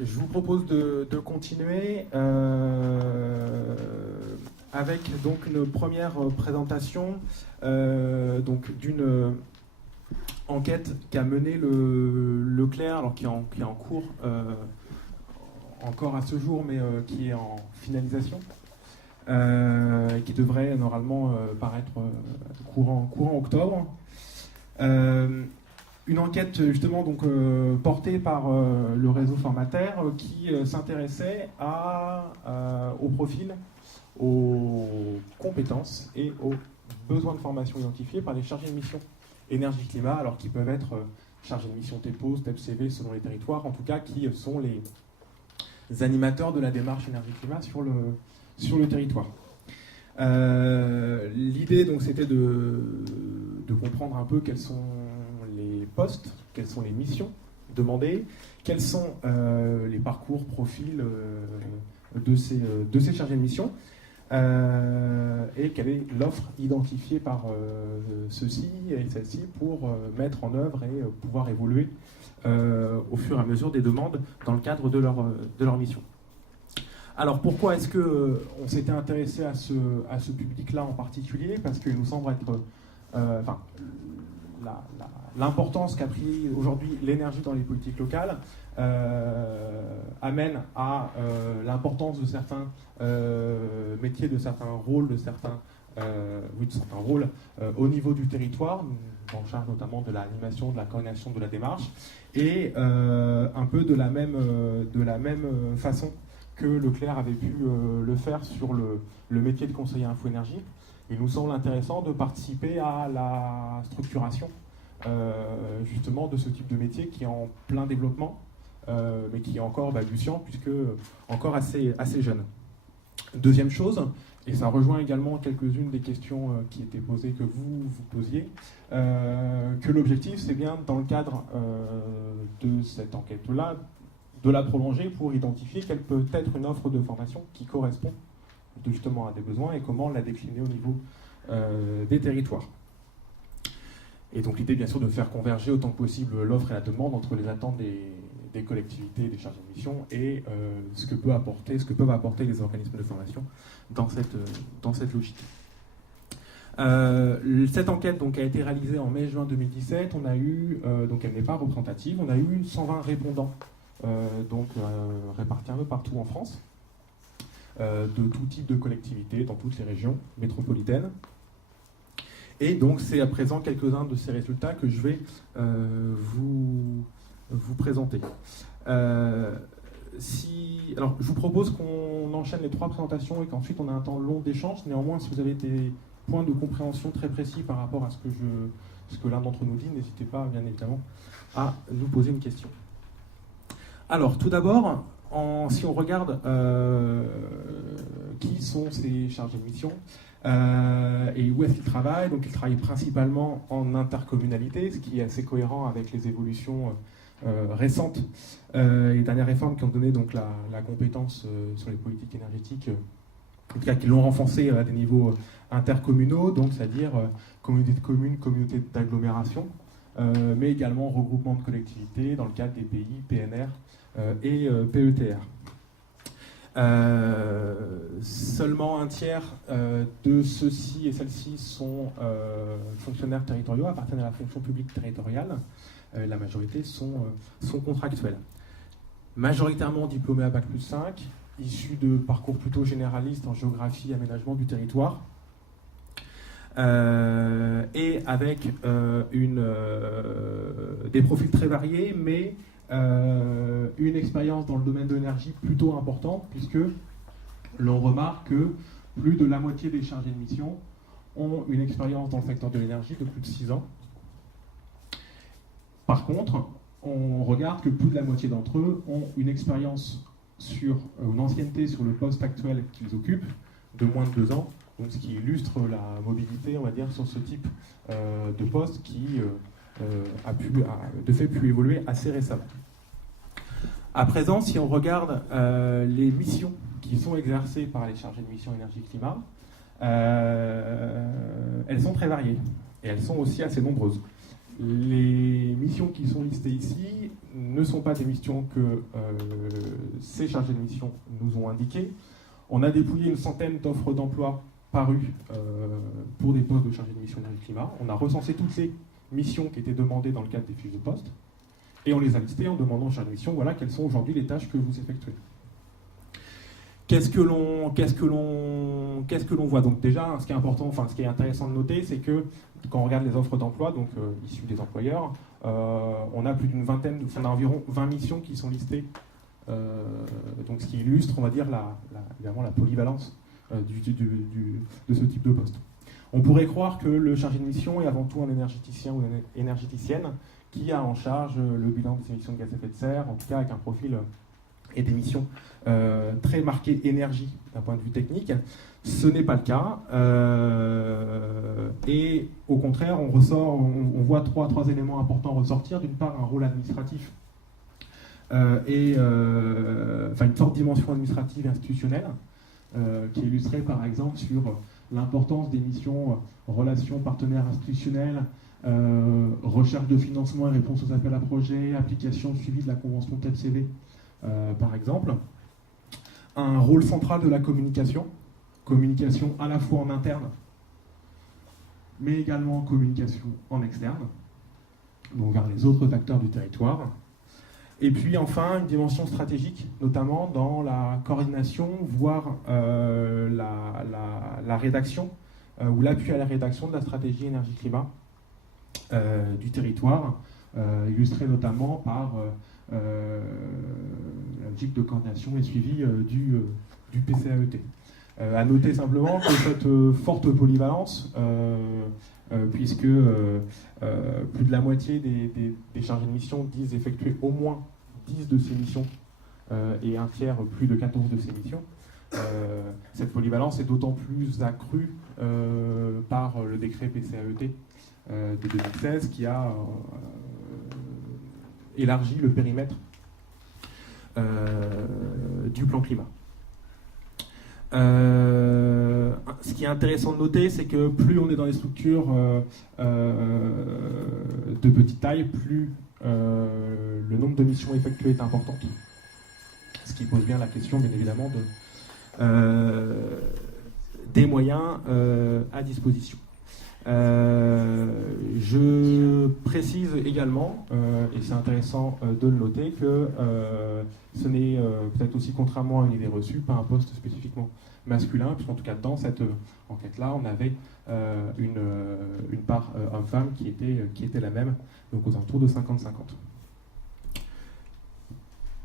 Je vous propose de continuer avec donc une première présentation donc d'une enquête qu'a menée le Leclerc, alors qui est en cours encore à ce jour, mais qui est en finalisation, qui devrait normalement paraître courant octobre. Une enquête justement donc portée par le réseau Formater qui s'intéressait au profil, aux compétences et aux besoins de formation identifiés par les chargés de mission énergie-climat, alors qui peuvent être chargés de mission TEPO, STEP-CV selon les territoires, en tout cas qui sont les animateurs de la démarche énergie-climat sur le territoire. L'idée donc c'était de comprendre un peu quels sont les postes, quelles sont les missions demandées, quels sont les parcours, profils de ces chargés de mission, et quelle est l'offre identifiée par ceux-ci et celles-ci pour mettre en œuvre et pouvoir évoluer au fur et à mesure des demandes dans le cadre de leur mission. Alors pourquoi est-ce qu'on s'était intéressé à ce public-là en particulier? Parce qu'il nous semble être l'importance qu'a pris aujourd'hui l'énergie dans les politiques locales amène à l'importance de certains métiers, de certains rôles, au niveau du territoire, en charge notamment de l'animation, de la coordination de la démarche, et un peu de la même façon que Leclerc avait pu le faire sur le métier de conseiller info-énergie. Il nous semble intéressant de participer à la structuration justement de ce type de métier qui est en plein développement, mais qui est encore balbutiant puisque encore assez jeune. Deuxième chose, et ça rejoint également quelques-unes des questions qui étaient posées, que vous posiez, que l'objectif c'est bien dans le cadre de cette enquête-là, de la prolonger pour identifier quelle peut être une offre de formation qui correspond justement à des besoins et comment la décliner au niveau des territoires. Et donc l'idée bien sûr de faire converger autant que possible l'offre et la demande entre les attentes des collectivités, des chargés de mission et ce que peuvent apporter les organismes de formation dans cette logique. Cette enquête donc, a été réalisée en mai-juin 2017. On a eu, donc elle n'est pas représentative, on a eu 120 répondants répartis un peu partout en France, de tout type de collectivités, dans toutes les régions métropolitaines. Et donc c'est à présent quelques-uns de ces résultats que je vais vous présenter. Alors je vous propose qu'on enchaîne les 3 présentations et qu'ensuite on a un temps long d'échange. Néanmoins, si vous avez des points de compréhension très précis par rapport à ce que l'un d'entre nous dit, n'hésitez pas bien évidemment à nous poser une question. Alors tout d'abord, si on regarde qui sont ces chargés de mission et où est-ce qu'ils travaillent, donc ils travaillent principalement en intercommunalité, ce qui est assez cohérent avec les évolutions récentes, les dernières réformes qui ont donné donc la compétence sur les politiques énergétiques, en tout cas qui l'ont renforcée à des niveaux intercommunaux, donc c'est-à-dire communauté de communes, communauté d'agglomération, mais également regroupement de collectivités dans le cadre des PI, PNR et PETR. Seulement un tiers de ceux-ci et celles-ci sont fonctionnaires territoriaux, appartiennent à la fonction publique territoriale. La majorité sont contractuels. Majoritairement diplômés à Bac+5, issus de parcours plutôt généralistes en géographie et aménagement du territoire, et avec des profils très variés, mais une expérience dans le domaine de l'énergie plutôt importante, puisque l'on remarque que plus de la moitié des chargés de mission ont une expérience dans le secteur de l'énergie de plus de 6 ans. Par contre, on regarde que plus de la moitié d'entre eux ont une expérience une ancienneté sur le poste actuel qu'ils occupent de moins de 2 ans, donc ce qui illustre la mobilité, on va dire, sur ce type de poste qui a de fait pu évoluer assez récemment. À présent, si on regarde les missions qui sont exercées par les chargés de mission énergie-climat, elles sont très variées et elles sont aussi assez nombreuses. Les missions qui sont listées ici ne sont pas des missions que ces chargés de mission nous ont indiquées. On a dépouillé une centaine d'offres d'emploi parues pour des postes de chargé de mission énergie-climat. On a recensé toutes les missions qui étaient demandées dans le cadre des fiches de poste et on les a listées en demandant aux chargés de mission, voilà, quelles sont aujourd'hui les tâches que vous effectuez. Qu'est-ce que l'on voit? Donc déjà, ce qui est important, enfin ce qui est intéressant de noter, c'est que quand on regarde les offres d'emploi, donc issues des employeurs, on a plus d'une vingtaine, on a environ 20 missions qui sont listées, donc ce qui illustre, on va dire, évidemment la polyvalence de ce type de poste. On pourrait croire que le chargé de mission est avant tout un énergéticien ou une énergéticienne qui a en charge le bilan des émissions de gaz à effet de serre, en tout cas avec un profil et des missions très marquées énergie d'un point de vue technique. Ce n'est pas le cas. Et au contraire, on voit trois éléments importants ressortir. D'une part, un rôle administratif une forte dimension administrative et institutionnelle, qui est illustrée par exemple sur l'importance des missions relations partenaires institutionnels, recherche de financement et réponse aux appels à projets, application suivi de la convention TEPCV, par exemple. Un rôle central de la communication à la fois en interne, mais également communication en externe, donc vers les autres acteurs du territoire. Et puis enfin, une dimension stratégique, notamment dans la coordination, voire la rédaction, ou l'appui à la rédaction de la stratégie énergie-climat du territoire, illustrée notamment par la logique de coordination et suivi du PCAET. À noter simplement que cette forte polyvalence, puisque plus de la moitié des chargés de mission disent effectuer au moins 10 de ces missions et un tiers plus de 14 de ces missions, cette polyvalence est d'autant plus accrue par le décret PCAET de 2016 qui a élargi le périmètre du plan climat. Ce qui est intéressant de noter, c'est que plus on est dans des structures de petite taille, plus le nombre de missions effectuées est important. Ce qui pose bien la question, bien évidemment, des moyens à disposition. Je précise également, et c'est intéressant de le noter, que ce n'est peut-être aussi, contrairement à une idée reçue, pas un poste spécifiquement masculin, puisqu'en tout cas dans cette enquête-là, on avait une part homme-femme qui était la même, donc aux alentours de 50-50.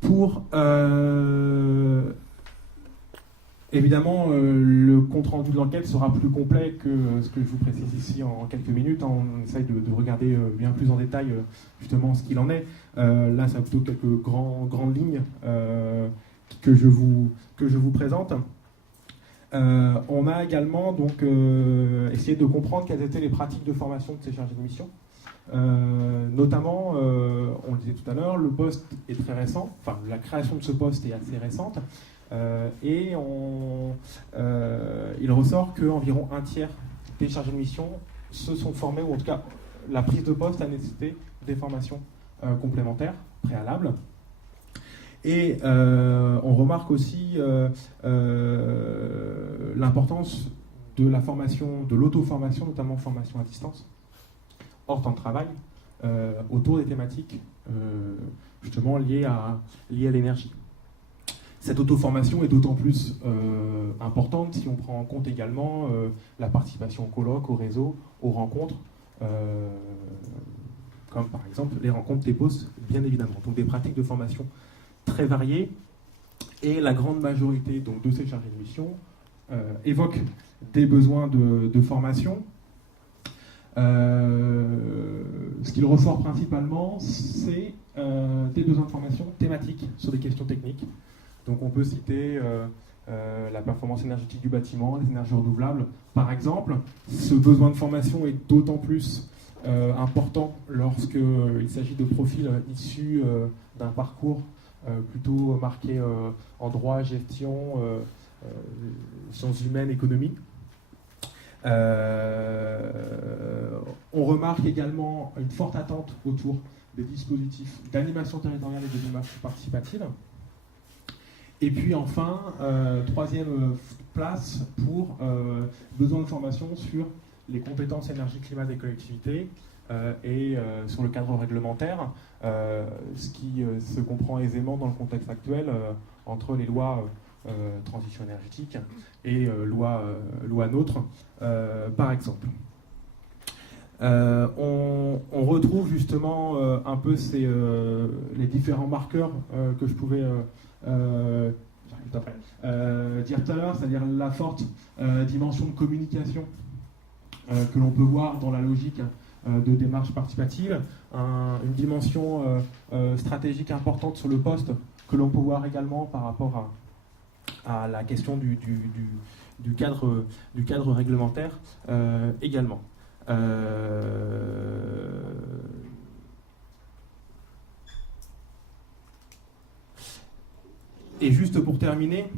Pour évidemment, le compte-rendu de l'enquête sera plus complet que ce que je vous précise ici en quelques minutes. On essaye de regarder bien plus en détail justement ce qu'il en est. Là, c'est plutôt quelques grandes lignes que je vous présente. On a également donc essayé de comprendre quelles étaient les pratiques de formation de ces chargés de mission. Notamment, on le disait tout à l'heure, le poste est très récent, enfin la création de ce poste est assez récente. Et il ressort qu'environ un tiers des chargés de mission se sont formés, ou en tout cas la prise de poste a nécessité des formations complémentaires, préalables. Et on remarque aussi l'importance de la formation, de l'auto-formation, notamment formation à distance, hors temps de travail, autour des thématiques justement liées à l'énergie. Cette auto-formation est d'autant plus importante si on prend en compte également la participation au colloque, au réseau, aux rencontres, comme par exemple les rencontres des postes, bien évidemment. Donc des pratiques de formation très variées, et la grande majorité donc, de ces chargés de mission évoquent des besoins de formation. Ce qu'il ressort principalement, c'est des besoins de formation thématiques sur des questions techniques. Donc on peut citer la performance énergétique du bâtiment, les énergies renouvelables, par exemple. Ce besoin de formation est d'autant plus important lorsqu'il s'agit de profils issus d'un parcours plutôt marqué en droit, gestion, sciences humaines, économie. On remarque également une forte attente autour des dispositifs d'animation territoriale et de démarche participative. Et puis enfin, troisième place pour besoin de formation sur les compétences énergie-climat des collectivités et sur le cadre réglementaire, ce qui se comprend aisément dans le contexte actuel entre les lois transition énergétique et loi NOTRe, par exemple. On retrouve justement un peu les différents marqueurs que je pouvais dire tout à l'heure, c'est-à-dire la forte dimension de communication que l'on peut voir dans la logique de démarche participative, une dimension stratégique importante sur le poste que l'on peut voir également par rapport à la question du cadre réglementaire également. Et juste pour terminer,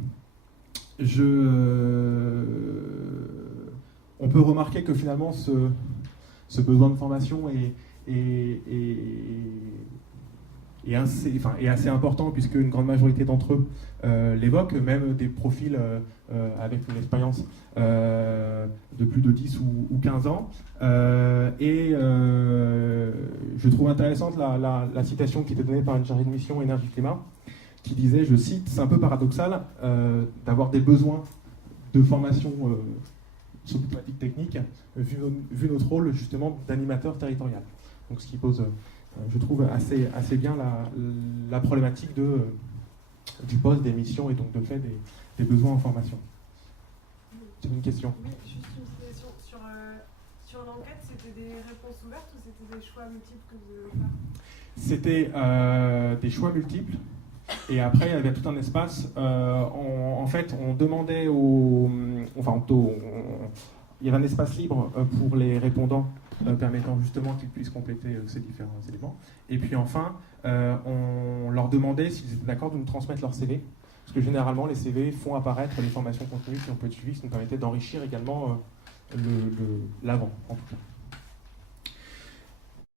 on peut remarquer que finalement ce besoin de formation est assez important, puisque une grande majorité d'entre eux l'évoquent, même des profils avec une expérience de plus de 10 ou 15 ans. Je trouve intéressante la citation qui était donnée par une chargée de mission énergie-climat, qui disait, je cite, « C'est un peu paradoxal d'avoir des besoins de formation sur des thématiques techniques, vu notre rôle justement d'animateur territorial. » Donc ce qui pose, je trouve, assez bien la problématique du poste, des missions et donc de fait des besoins en formation. C'est une question. Oui, juste une question. Sur l'enquête, c'était des réponses ouvertes ou c'était des choix multiples que vous devez faire ? C'était des choix multiples. Et après, il y avait tout un espace. En fait, on demandait il y avait un espace libre pour les répondants permettant justement qu'ils puissent compléter ces différents éléments. Et puis enfin, on leur demandait s'ils étaient d'accord de nous transmettre leur CV. Parce que généralement, les CV font apparaître les formations continues qui ont pu être suivies, ce qui nous permettait d'enrichir également l'avant, en tout cas.